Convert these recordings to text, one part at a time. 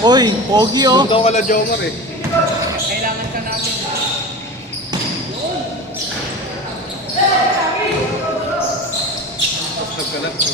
Uy, pogi oh. Daw kala Jomar eh. Kailangan ka namin. Tapos nagkalat ko.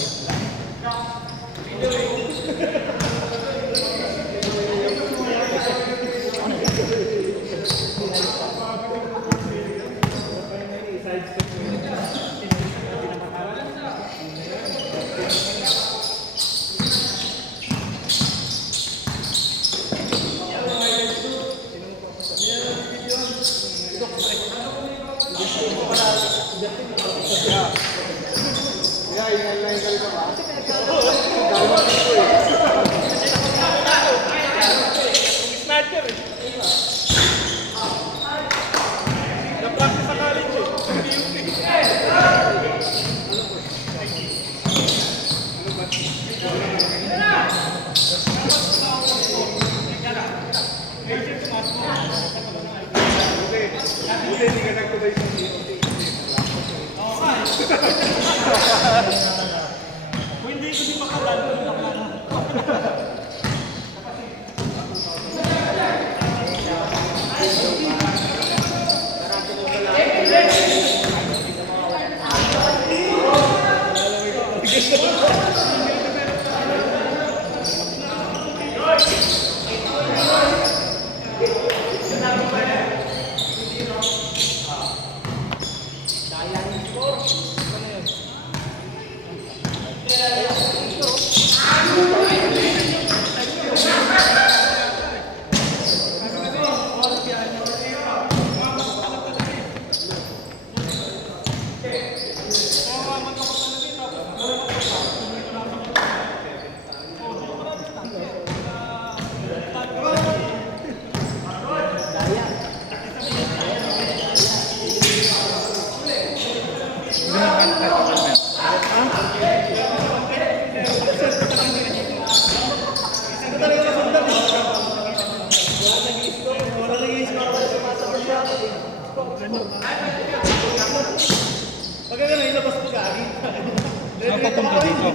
Napapunta dito.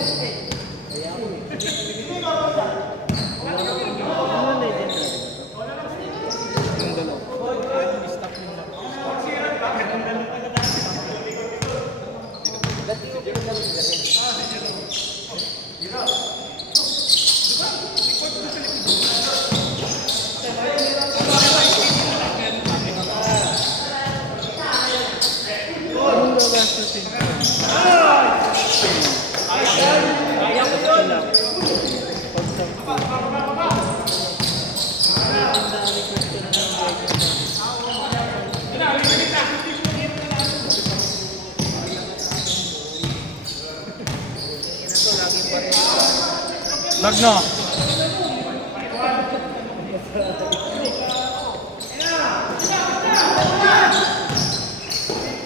Lag na.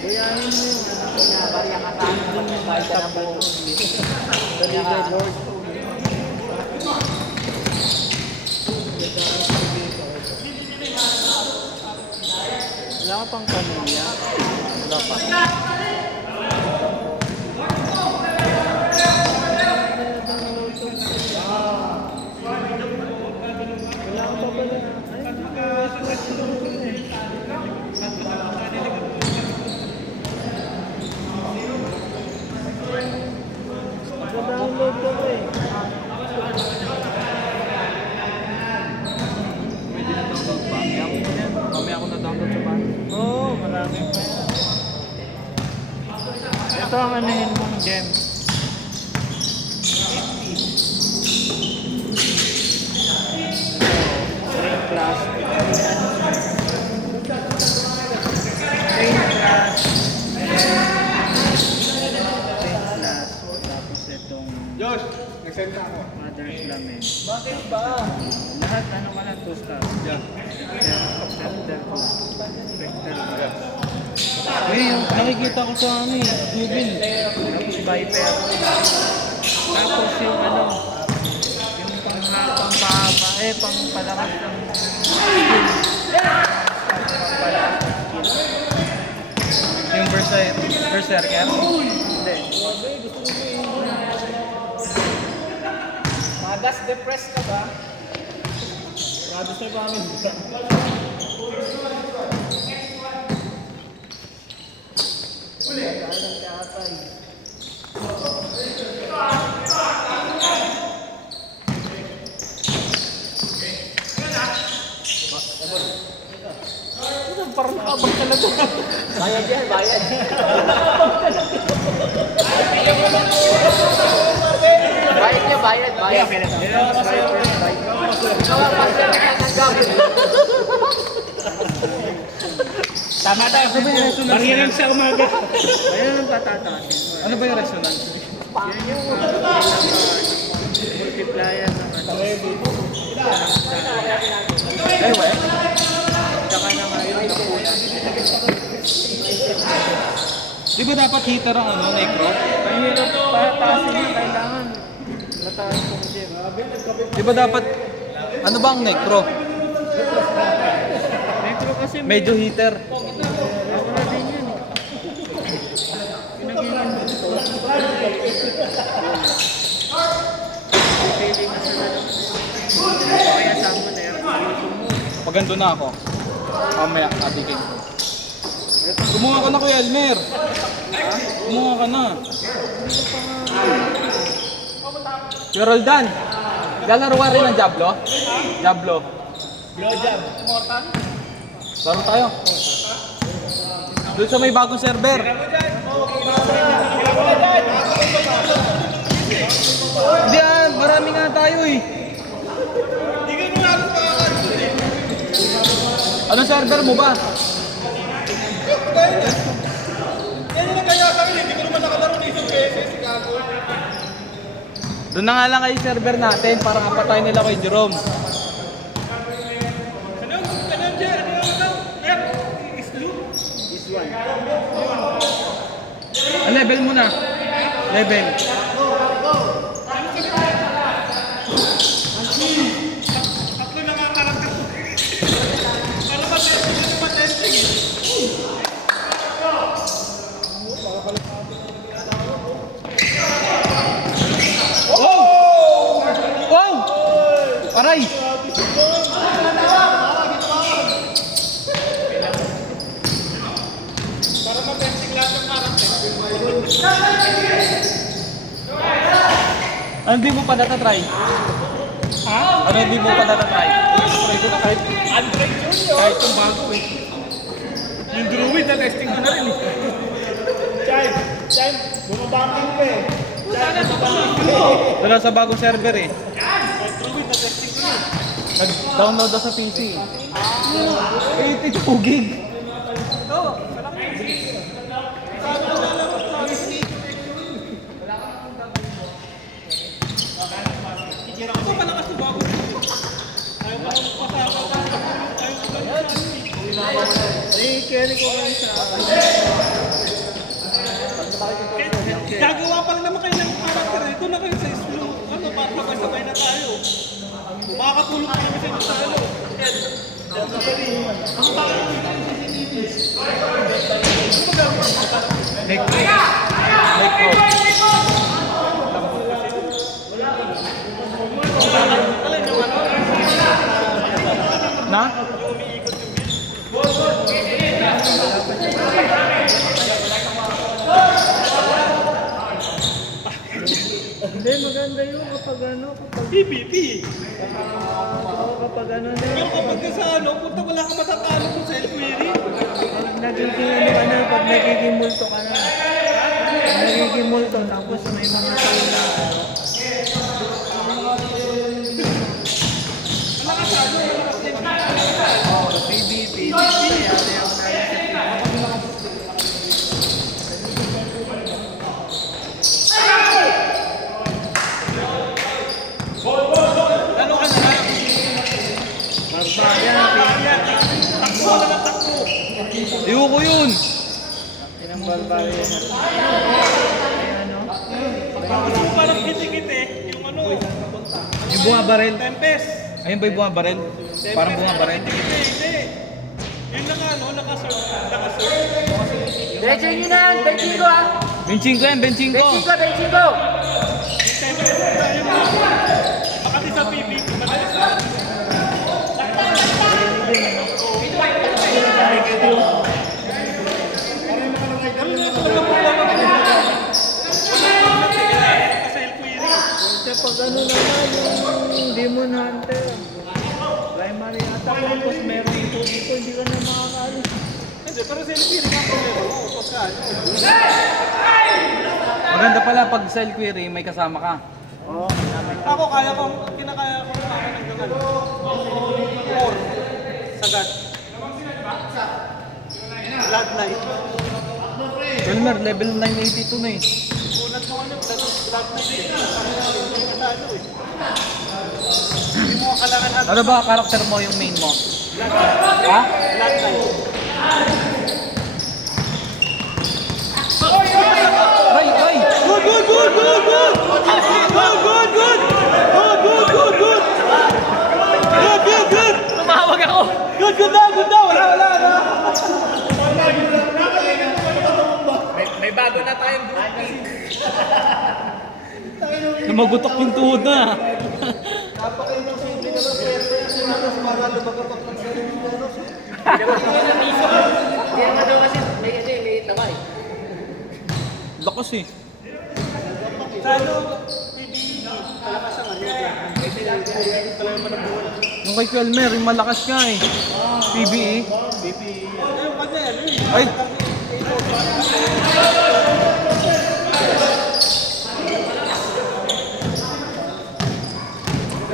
Kuyahin mo yung ano niya, barya ka sa akin ng bayad ka ng buong. Deliver board. Wala ka pang pamilya. Wala pa. Download ko eh. Pwede na download pa. Mamaya ako na download sa pan. Oo, marami pa yan. Ito ang anahin mong gem. Train class. Train class. Tapos itong Josh, nag-send na ako. mother's lamin. Bakit ba? Lahat ano ka lang 2 stars. Yeah. Center ko. Vector ko. Eh, nakikita ko sa ano eh. Google. Tapos Viper. Tapos yung ano, yung pang-pahaba, pang-palakas ng skill. Pang-palakas ng skill. Yung Berserker. Hindi. Magas depressed ka ba? Labis na pa amin. Parang nakabang ka na doon. Bayad yan, bayad. Bayad niya, bayad, bayad. Ikaw ang master ng gamit. Tama tayo. Bariyan sa umaga. Ayan ang patataas. Ano ba yung resonance? Yan yung multiplier naman. Anyway, Tsaka na ngayon nakunan. di ba dapat heater ang ano, necro? Mahirap pataasin niya. Kailangan mataas kong gym. Di ba dapat, ano ba ang necro? Metro kasi Medyo heater. ako na din yan eh. Pinagiging dito. Feeling na sila lang. Kaya sama na yan. Pagando na ako. Mamaya, atigin ko. Kumuha ka na, Kuya Elmer. Kumuha ka na. Kuya Roldan, lalaro ka rin ng Diablo? Diablo. Laro tayo. Doon sa may bagong server. Hindi marami nga tayo eh. Anong server mo ba? Doon na nga lang kayo server natin para kapatay nila kay Jerome. Ang level mo na. Level. Oh! Oh! Aray! Ano di mo pa natatry? Ha? Ano di mo pa natatry? Try ko na kahit kahit yung bago eh. Yung druid na testing ko na rin eh. Chay, bumabangking ka eh. Wala sa bagong server eh. Nag-download daw sa PC. 82 gig. I-carry ko lang sa... Gagawa pa rin naman kayo ng karakter. Ito na kayo sa slow. Ano, para sabay-sabay na tayo. Makakatulog kayo kasi sa ano. Ang bakit yung Na? Hindi, maganda yun kapag ano, kapag... PPP. kapag ano na Pero kapag ka sa ano, punta wala ka matatalo kung sa query. pag nagiging multo ka na. Pag nagiging multo, tapos may mga tao na... PBP, nangyari ako na Ano ka na? Takbo ka na takbo. Diyo ko yun. Pinambalbari yan. Ano? Yung parang kiti-kiti, yung ano, Yung bunga barel. Tempest. Ayun ba yung bunga barel? Parang bunga barel. Hindi. Yun lang ano, nakasurf. Diretso nyo na yan, benching ko ah. Benching ko yan, benching ko. Benching ko, benching ko. Tempest. Makati sa PPP, madalas na. ano naman, yung Demon Hunter. Primary attack, tapos meron ito dito, hindi ka na makakaalis. Hindi, pero self-healing ang problema mo. Pagka ano. Maganda pala pag cell query, may kasama ka. Oo, Ako kaya kong, kinakaya kong naman ng gano'n. Or, sagat. Blood Knight. Wilmer, level 982 na eh. Unat mo ano, Blood Knight eh. Hindi ka talo eh. Hindi mo kailangan at Ano ba karakter mo yung main mo? Ha? Blood Knight. Ay, ay! Good, good, good, good, good! Good, good, good! Good, good, good, good! Good, good, good! Tumawag ako! Good, good na, good na! Wala, wala, wala! May bago na tayong groupie. Namagutok yung tuhod na. Kaya nga daw kasi, may tama eh. Lakas eh. Sa ano, PBE, palakas ang ano. Kasi talagang manabuhan. Yung kay Kelmer, yung malakas nga eh. PBE. Ayun, kasi ano eh. Ay!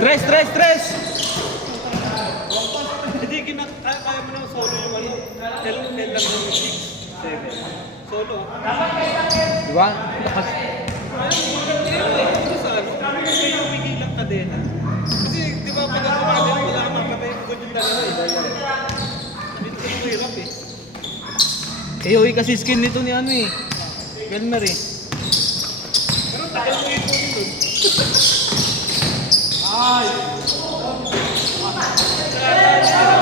Tres, tres, tres! Hindi, kaya mo na solo yung ano. Tell lang yung 6, 7. Solo ah. Diba? Lakas. Ito sa ano, may humigil lang kadena. Kasi di ba pag ako kadena, wala naman kami good yung dalawa eh. Ito yung hirap eh. AOE kasi skin nito ni ano eh. Kelmer eh. Pero tagal mo yung phone dun.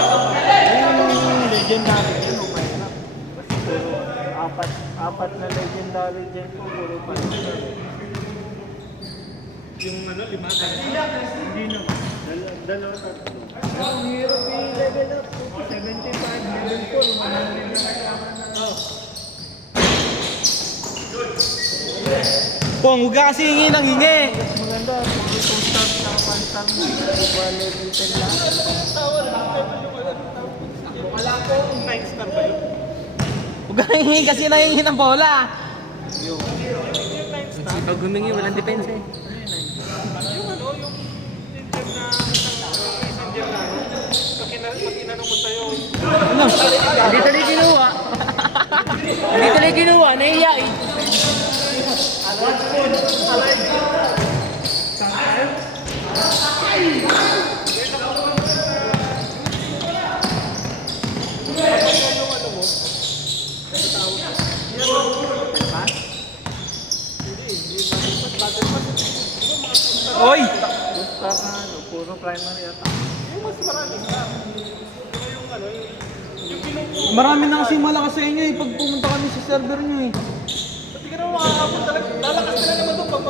yung legendary dyan, okay na. Kasi puro apat na legendary dyan po, puro pa. Yung ano, 5 Hindi naman. Dalawa tatlo. Pero ang hirap i-level up. 75, level 4, 100 na kailangan na. Pong, huwag ka kasi hingi ng hingi. Maganda, kung 2 stars na pantang, diba level 10 lang. Wala ko, 9 star ba yun? Huwag ka hingi kasi nahingi ng bola. Yung 9 star? Pag humingi, walang depensa eh. Yung ano, yung isang gem na ano, pag inanong mo sa'yo, Ano? Hindi tuloy kinuha. Hindi tuloy kinuha, nahiya eh. yung ano mo, Oy! Star na ano, puro primary attack. yung mas marami star. Yung ano, yung pinupo. Marami na kasi malakas sa inyo eh pag pumunta kami sa server nyo eh. Hindi ka naman makakapun talaga. Lalakas ka na naman doon pag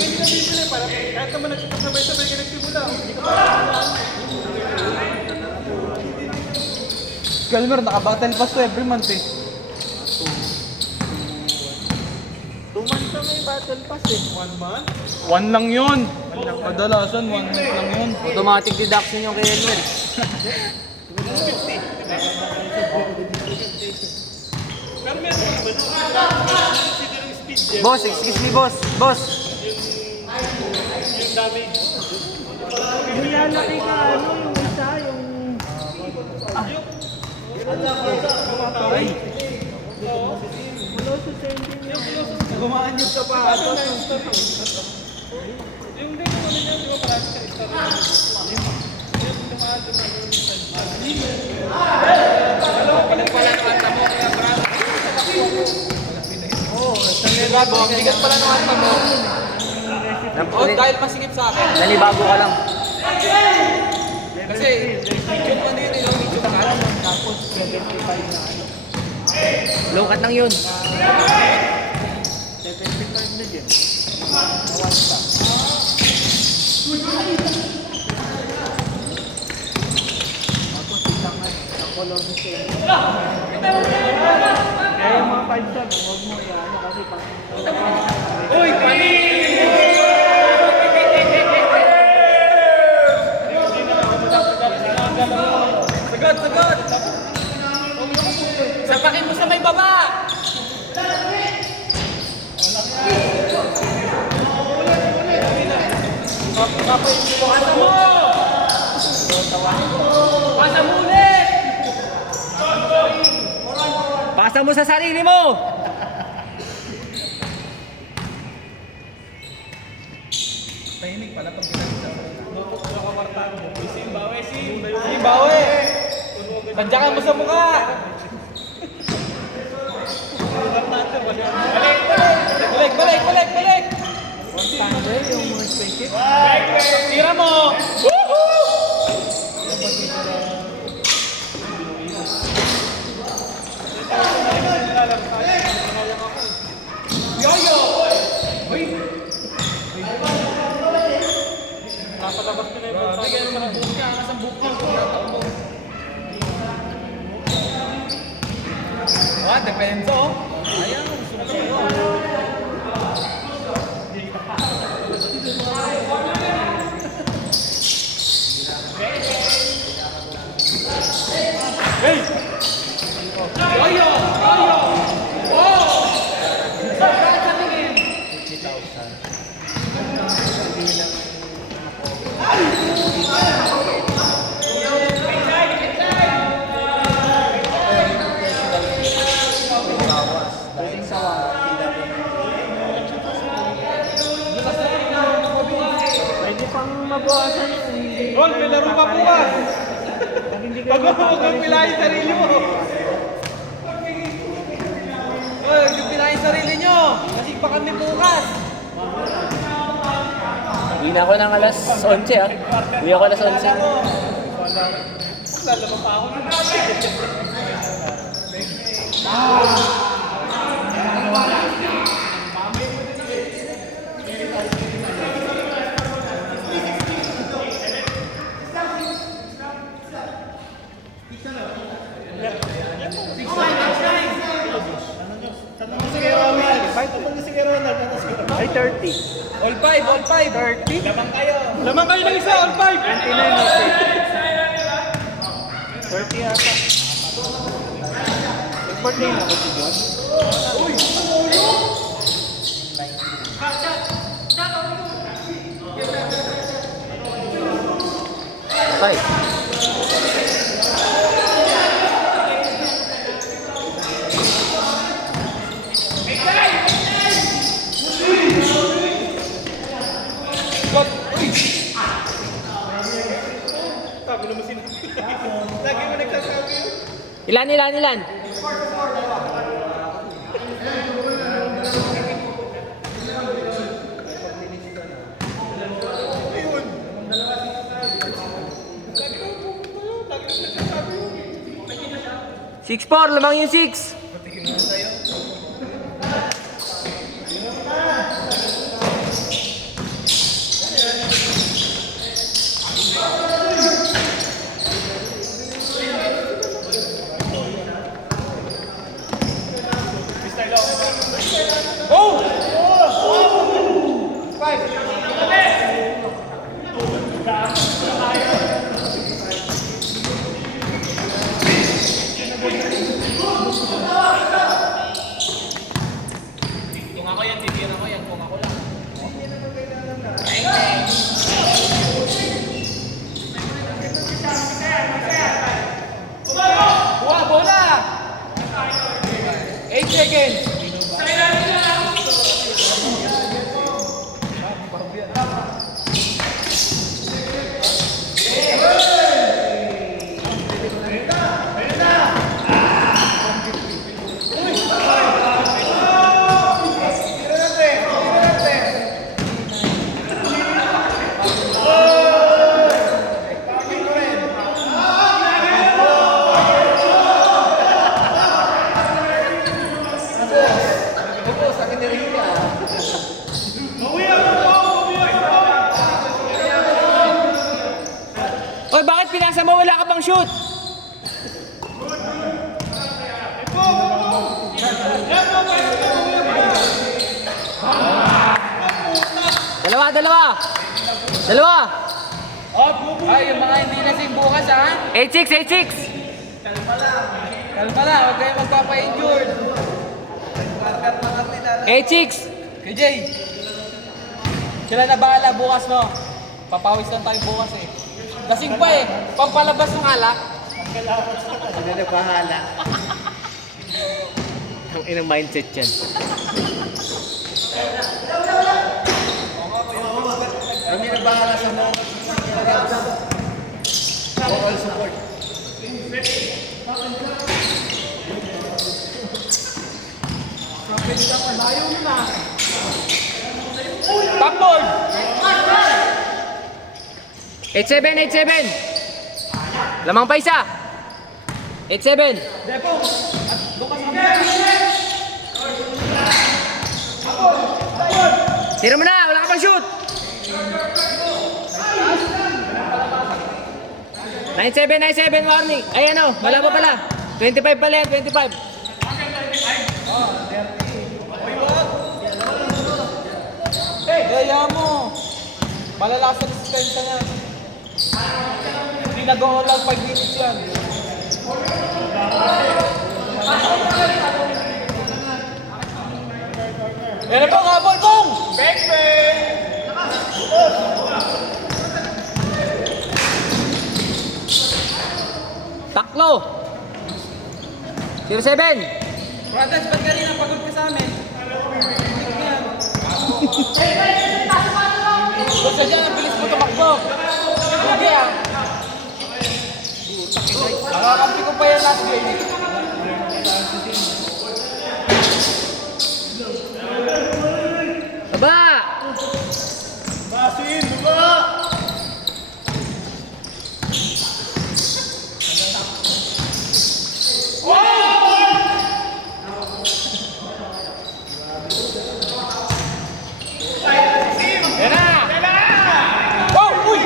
hindi na bibili, parang kahit naman nagsasabay-sabay ka nagsimula, hindi ka Kelmer, naka-battle pass to every month eh. 2 months na may battle pass eh. 1 month. 1 lang yun. Kadalasan, 1 month lang yun. Automatic deduction yung kay Elmer. Pero meron ka naman, consider yung speed gem, Boss, excuse me boss. Boss. yung damage. Nilalaki ka ano, yung isa, yung... Ay, Mula sa sending yung... gumaan yung sapatos. Yung din yung ano niya, di ba parang sa star. Bigat pala naman pa mo. Oh, dahil masikip sa akin. Nanibago ka lang. Kasi, medium ano yun, medium ka. Tapos 75 na ano. Low cut lang yun. 75 na dyan. Nawan pa. Tapos isang color ni Sending. Kaya yung mga 5 star, huwag mo yan kasi pang... Uy, panin! Ipasa mo sa sarili mo! Tahimik pala pag ginagawa. Bawi! Tadyakan mo sa mukha! Balik! Standard yung mga spaceship. Tira mo! Yoyo! Uy! Napalabas ko na yung pagkakas. Bigyan mo ng buka, kasang buka. Depenso. Ayaw, sunod. Hey! Yoyo! Pwede pang mabawasan yun. Ron, may laro pa bukas. Pag hindi Pag huwag kang pilahin sarili mo. Huwag yung pinahin sarili nyo! Kasi pa kami bukas! Uwi na ako ng alas 11 ah. Uwi ako alas 11. Lalabas pa ako. Ay, 30. All 5! 30? Lamang kayo ng isa! All 5! 29 na 30 ata. Nag-birthday na ako si John. Bye. Sabi naman sinabi. Lagi mo nagsasabi yun. Ilan? Ayun. Lagi mo nagsasabi yun. 6-4, lamang yung 6. Buha, bola! 8 seconds! Oy, bakit pinasa mo? Wala ka pang shoot! Dalawa! Ay, yung mga hindi lasing bukas ha? 8-6! Kalma lang, huwag kayo magpapa-injured. 8-6! KJ, sila na bahala bukas no? Papawis lang tayo bukas eh. Lasing pa eh, pampalabas ng alak. Sila na bahala. Ang inang mindset yan. Kami na bahala sa mga all support. Backboard! 8-7. Lamang pa isa. 8-7. Tira mo na, wala ka pang shoot. 9-7, warning. Ay ano, wala pa pala. 25 pala yan, 25. Kaya mo. Malalasan ang diskenta niya. Hindi nag-all lang 5 minutes yan. Yan na po nga, Bong! Bang, bang! Taklo. 07. Brothers, ba't kanina pagod ka sa amin? Basta dyan, ang bilis mo tumakbo. Huwag yan. Nakakampi ko pa yan last game. Baba. Basin, baba! Yan na! Oh! Uy!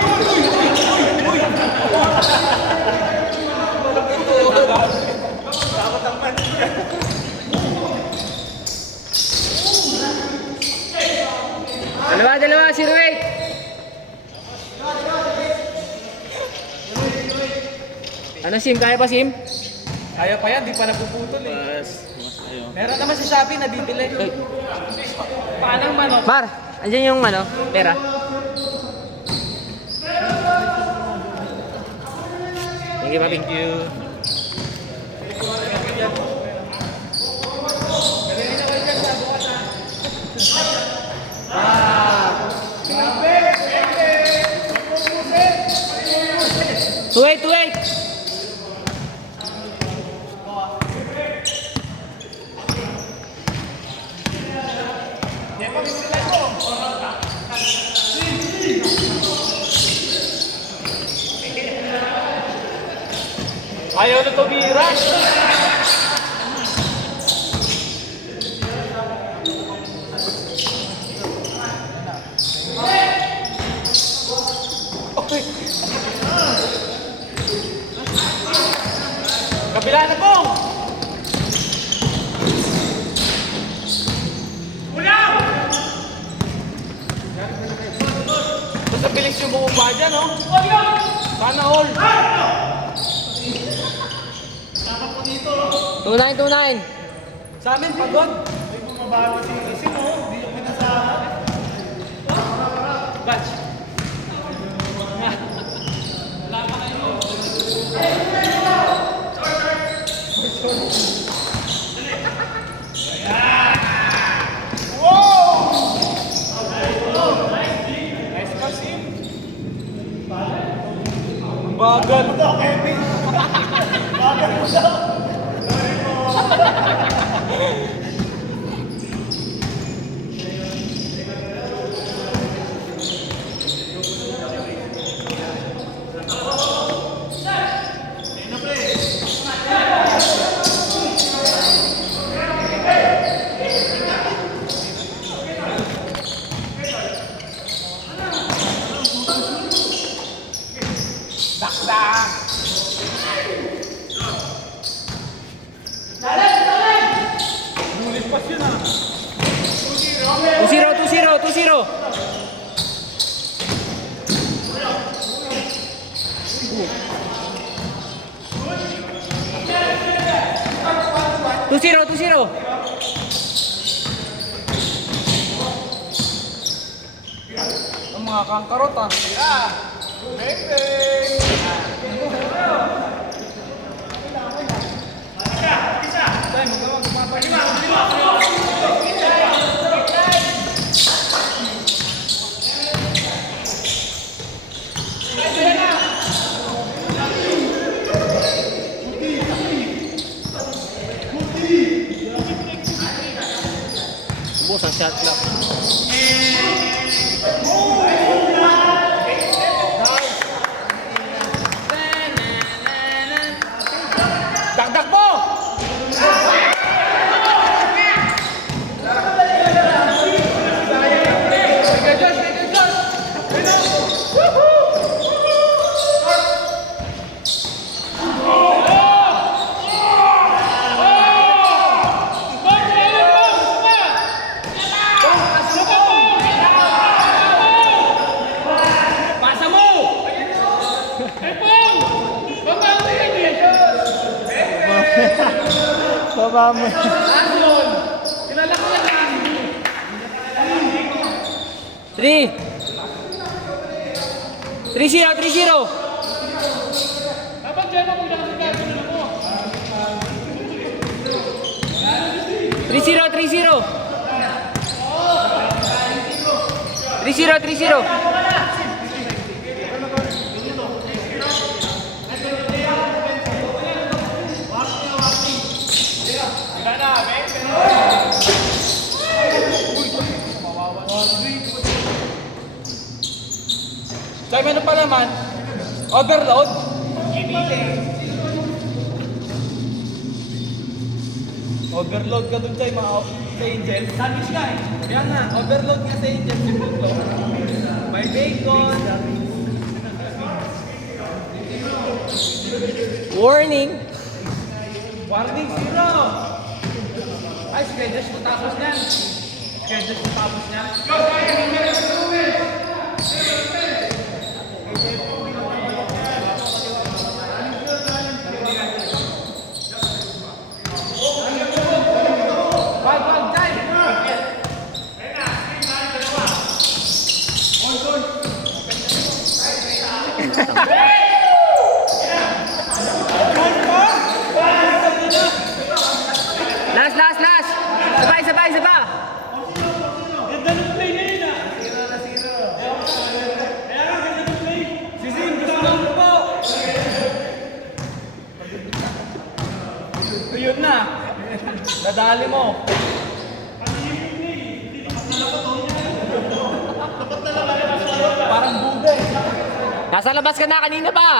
Dalawa, 08. Ano sim? Kaya pa sim? Kaya pa yan, di pa napuputol eh. Meron naman si Shopee na bibili. Paano manok? Mar, andyan yung ano, pera. Thank you, papi. Thank you. Two eight. Ayaw na tumira. Okay. Kabila na Bong! Basta bilis yung bumaba dyan, no? Sana all. 29. Sa amin, pagod. Ay, bumabago si Isin, oh. Hindi yung pinasahan. Batch. Nice pass, bagal. Kevin! Bagal mo daw! Bulit pass yun ah. 2-0. Two zero. Ang mga kangkarot ah. Bang, bang! shot clock. Dagdag mo! Pasa mo! Baba mo. Three. 3-0, 3-0. Three zero, 3-0. Sa meron pa naman, overload. Overload ka dun sa Angel. Sandwich ka eh. Kaya nga, overload nga sa Angel. Simple. May bacon. Warning. Warning, 0. Ay, schedule mo tapos niyan. Schedule mo tapos niyan. Wag, time. Last. Sabay. Ganda ng play na yun ah. Kaya nga, ganda ng play. Sisim, gusto lang po. Yun na. Nadali mo. Parang Buddha eh. Nasa labas ka na kanina pa.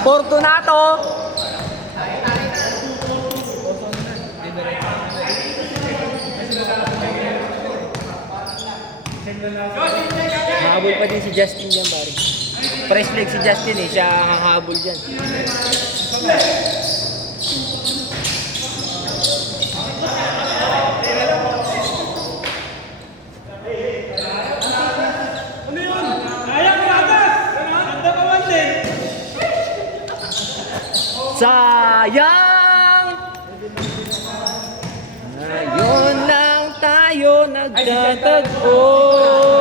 Fortunato. Hahabol pa din si Justin dyan, pare. Fresh leg si Justin eh, siya hahabol dyan. Ano yun? Kaya Kragas! Ganda ka man din. Sayang! Ngayon lang tayo nagtatagpo.